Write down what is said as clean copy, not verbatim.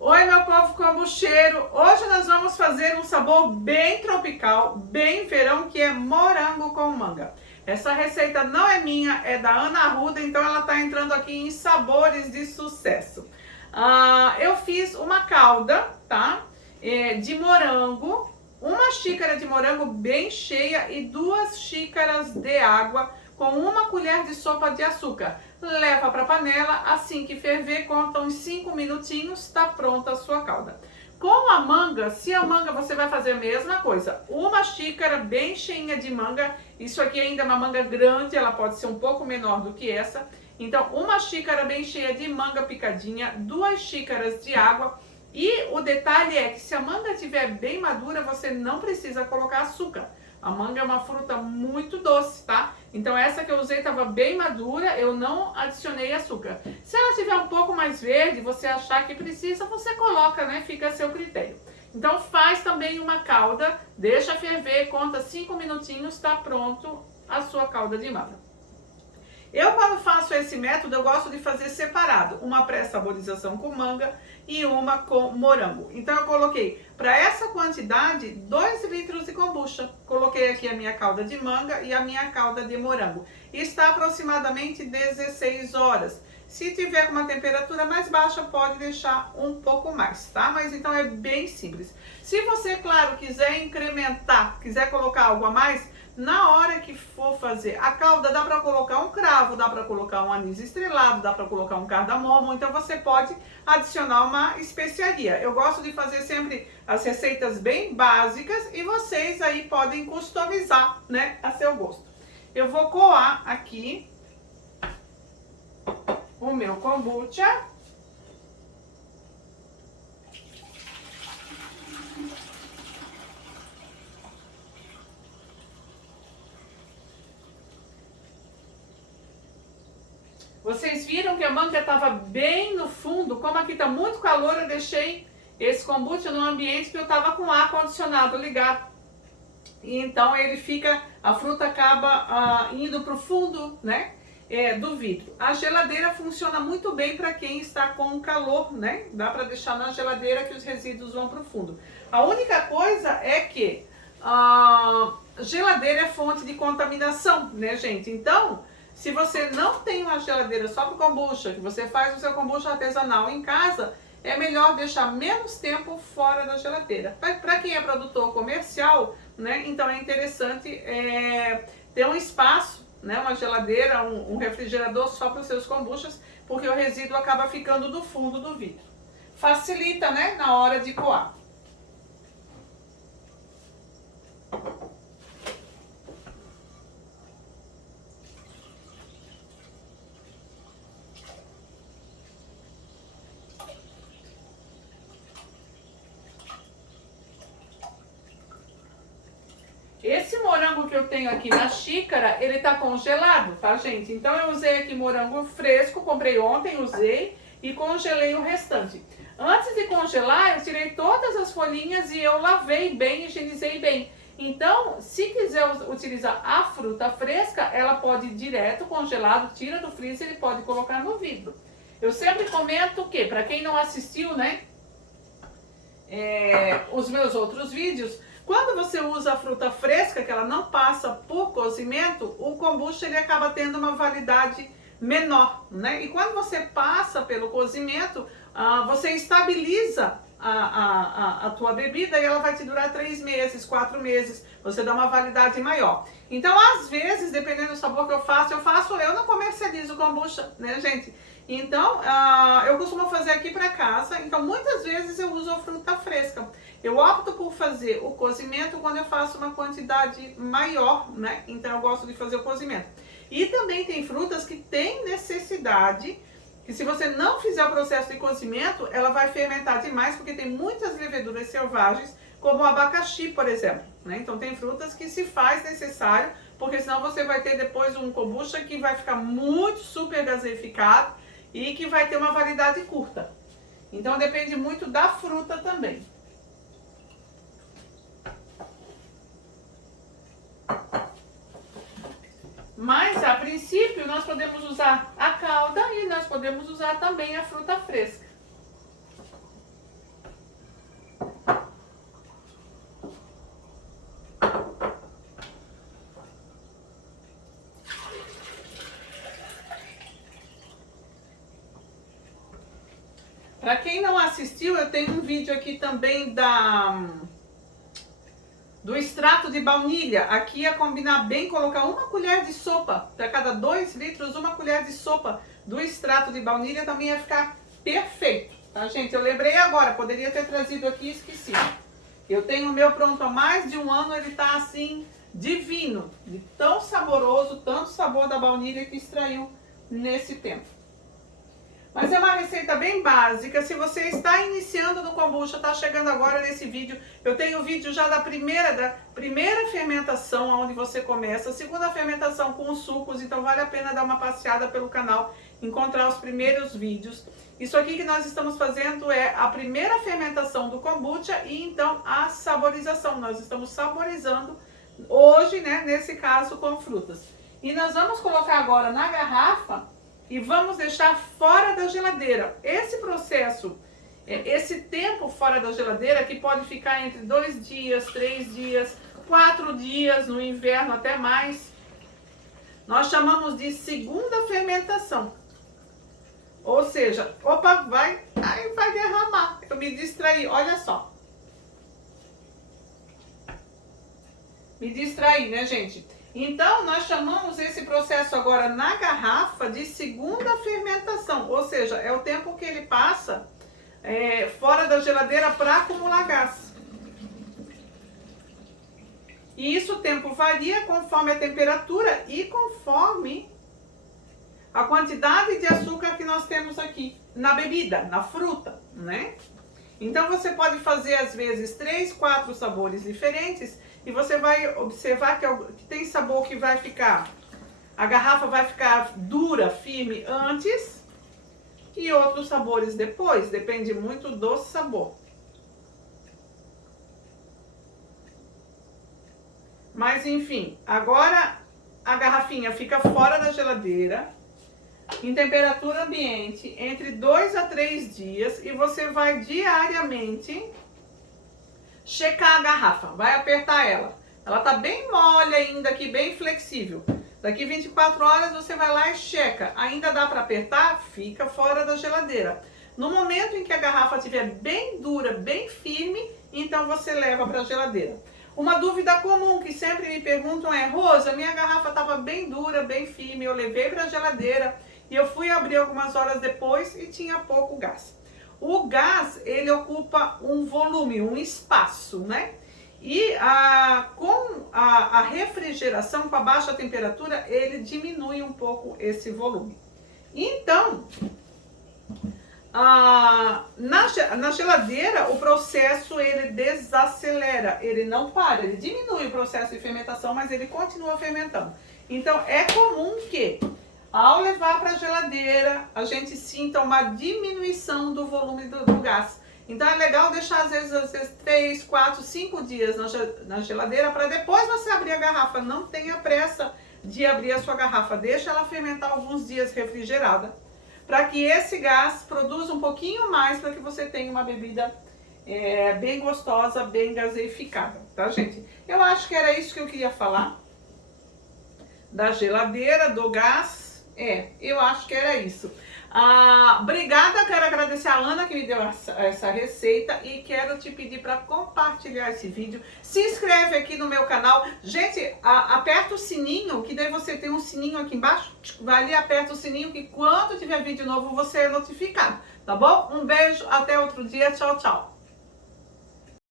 Oi, meu povo kombucheiro! Hoje nós vamos fazer um sabor bem tropical, bem verão, que é morango com manga. Essa receita não é minha, é da Ana Arruda, então ela está entrando aqui em sabores de sucesso. Eu fiz uma calda, tá? De morango, uma xícara de morango bem cheia e 2 xícaras de água com 1 colher de sopa de açúcar. Leva para a panela, assim que ferver, conta uns 5 minutinhos, está pronta a sua calda. Com a manga, se a manga você vai fazer a mesma coisa, 1 xícara bem cheinha de manga, isso aqui ainda é uma manga grande, ela pode ser um pouco menor do que essa, então 1 xícara bem cheia de manga picadinha, 2 xícaras de água, e o detalhe é que se a manga estiver bem madura, você não precisa colocar açúcar. A manga é uma fruta muito doce, tá? Então essa que eu usei estava bem madura, eu não adicionei açúcar. Se ela estiver um pouco mais verde, você achar que precisa, você coloca, né? Fica a seu critério. Então faz também uma calda, deixa ferver, conta 5 minutinhos, está pronto a sua calda de manga. Eu, quando faço esse método, eu gosto de fazer separado, uma pré-saborização com manga e uma com morango. Então eu coloquei, para essa quantidade, 2 litros de kombucha. Coloquei aqui a minha calda de manga e a minha calda de morango. Está aproximadamente 16 horas. Se tiver com uma temperatura mais baixa, pode deixar um pouco mais, tá? Mas então é bem simples. Se você, claro, quiser incrementar, quiser colocar algo a mais, na hora que for fazer a calda, dá para colocar um cravo, dá para colocar um anis estrelado, dá para colocar um cardamomo, então você pode adicionar uma especiaria. Eu gosto de fazer sempre as receitas bem básicas e vocês aí podem customizar, né, a seu gosto. Eu vou coar aqui o meu kombucha. Vocês viram que a manga estava bem no fundo, como aqui está muito calor, eu deixei esse kombucha num ambiente que eu estava com ar condicionado ligado. E então ele fica, a fruta acaba indo para o fundo, né, do vidro. A geladeira funciona muito bem para quem está com calor, né, dá para deixar na geladeira que os resíduos vão para o fundo. A única coisa é que a geladeira é fonte de contaminação, né, gente? Então, se você não tem uma geladeira só para kombucha, que você faz o seu kombucha artesanal em casa, é melhor deixar menos tempo fora da geladeira. Para quem é produtor comercial, né, então é interessante ter um espaço, né, uma geladeira, um refrigerador só para os seus kombuchas, porque o resíduo acaba ficando no fundo do vidro. Facilita, né, na hora de coar. Esse morango que eu tenho aqui na xícara, ele tá congelado, tá, gente? Então eu usei aqui morango fresco, comprei ontem, usei e congelei o restante. Antes de congelar, eu tirei todas as folhinhas e eu lavei bem, higienizei bem. Então, se quiser utilizar a fruta fresca, ela pode ir direto congelado, tira do freezer e pode colocar no vidro. Eu sempre comento que, para quem não assistiu, né, os meus outros vídeos, quando você usa a fruta fresca, que ela não passa por cozimento, o kombucha ele acaba tendo uma validade menor, né? E quando você passa pelo cozimento, você estabiliza a tua bebida e ela vai te durar 3 meses, 4 meses, você dá uma validade maior. Então, às vezes, dependendo do sabor que eu não comercializo kombucha, né, gente? Então, eu costumo fazer aqui para casa, então muitas vezes eu uso a fruta fresca. Eu opto por fazer o cozimento quando eu faço uma quantidade maior, né? Então eu gosto de fazer o cozimento. E também tem frutas que têm necessidade, que se você não fizer o processo de cozimento, ela vai fermentar demais, porque tem muitas leveduras selvagens, como o abacaxi, por exemplo, né? Então tem frutas que se faz necessário, porque senão você vai ter depois um kombucha que vai ficar muito super gaseificado e que vai ter uma validade curta. Então depende muito da fruta também. Mas a princípio nós podemos usar a calda e nós podemos usar também a fruta fresca. Para quem não assistiu, eu tenho um vídeo aqui também do extrato de baunilha. Aqui ia combinar bem colocar uma colher de sopa, para cada 2 litros, uma colher de sopa do extrato de baunilha também ia ficar perfeito, tá, gente? Eu lembrei agora, poderia ter trazido aqui e esqueci. Eu tenho o meu pronto há mais de 1 ano, ele tá assim, divino, de tão saboroso, tanto sabor da baunilha que extraiu nesse tempo. Mas é uma receita bem básica. Se você está iniciando no kombucha, está chegando agora nesse vídeo, eu tenho o vídeo já da primeira fermentação, onde você começa, a segunda fermentação com os sucos, então vale a pena dar uma passeada pelo canal, encontrar os primeiros vídeos. Isso aqui que nós estamos fazendo é a primeira fermentação do kombucha e então a saborização. Nós estamos saborizando hoje, né, nesse caso com frutas. E nós vamos colocar agora na garrafa e vamos deixar fora da geladeira. Esse processo, esse tempo fora da geladeira, que pode ficar entre 2 dias, 3 dias, 4 dias, no inverno até mais, nós chamamos de segunda fermentação. Ou seja, opa, vai derramar. Eu me distraí, olha só. Me distraí, né, gente? Então, nós chamamos esse processo agora na garrafa de segunda fermentação, ou seja, é o tempo que ele passa fora da geladeira para acumular gás. E isso o tempo varia conforme a temperatura e conforme a quantidade de açúcar que nós temos aqui na bebida, na fruta, né? Então você pode fazer às vezes 3, 4 sabores diferentes e você vai observar que tem sabor que vai ficar, a garrafa vai ficar dura, firme antes e outros sabores depois, depende muito do sabor. Mas enfim, agora a garrafinha fica fora da geladeira, em temperatura ambiente, entre 2 a 3 dias e você vai diariamente checar a garrafa, vai apertar ela. Ela tá bem mole ainda aqui, bem flexível. Daqui 24 horas você vai lá e checa. Ainda dá para apertar? Fica fora da geladeira. No momento em que a garrafa estiver bem dura, bem firme, então você leva para a geladeira. Uma dúvida comum que sempre me perguntam é: Rosa, minha garrafa estava bem dura, bem firme, eu levei para a geladeira e eu fui abrir algumas horas depois e tinha pouco gás. O gás, ele ocupa um volume, um espaço, né? E com a refrigeração, com a baixa temperatura, ele diminui um pouco esse volume. Então, na geladeira, o processo ele desacelera, ele não para, ele diminui o processo de fermentação, mas ele continua fermentando. Então, é comum que, ao levar para a geladeira, a gente sinta uma diminuição do volume do gás. Então é legal deixar às vezes 3, 4, 5 dias na geladeira para depois você abrir a garrafa. Não tenha pressa de abrir a sua garrafa, deixa ela fermentar alguns dias refrigerada, para que esse gás produza um pouquinho mais, para que você tenha uma bebida bem gostosa, bem gaseificada, tá, gente? Eu acho que era isso que eu queria falar, da geladeira, do gás. Eu acho que era isso. Obrigada, quero agradecer a Ana que me deu essa receita e quero te pedir para compartilhar esse vídeo. Se inscreve aqui no meu canal. Gente, aperta o sininho, que daí você tem um sininho aqui embaixo. Vai ali, aperta o sininho que quando tiver vídeo novo você é notificado, tá bom? Um beijo, até outro dia, tchau, tchau.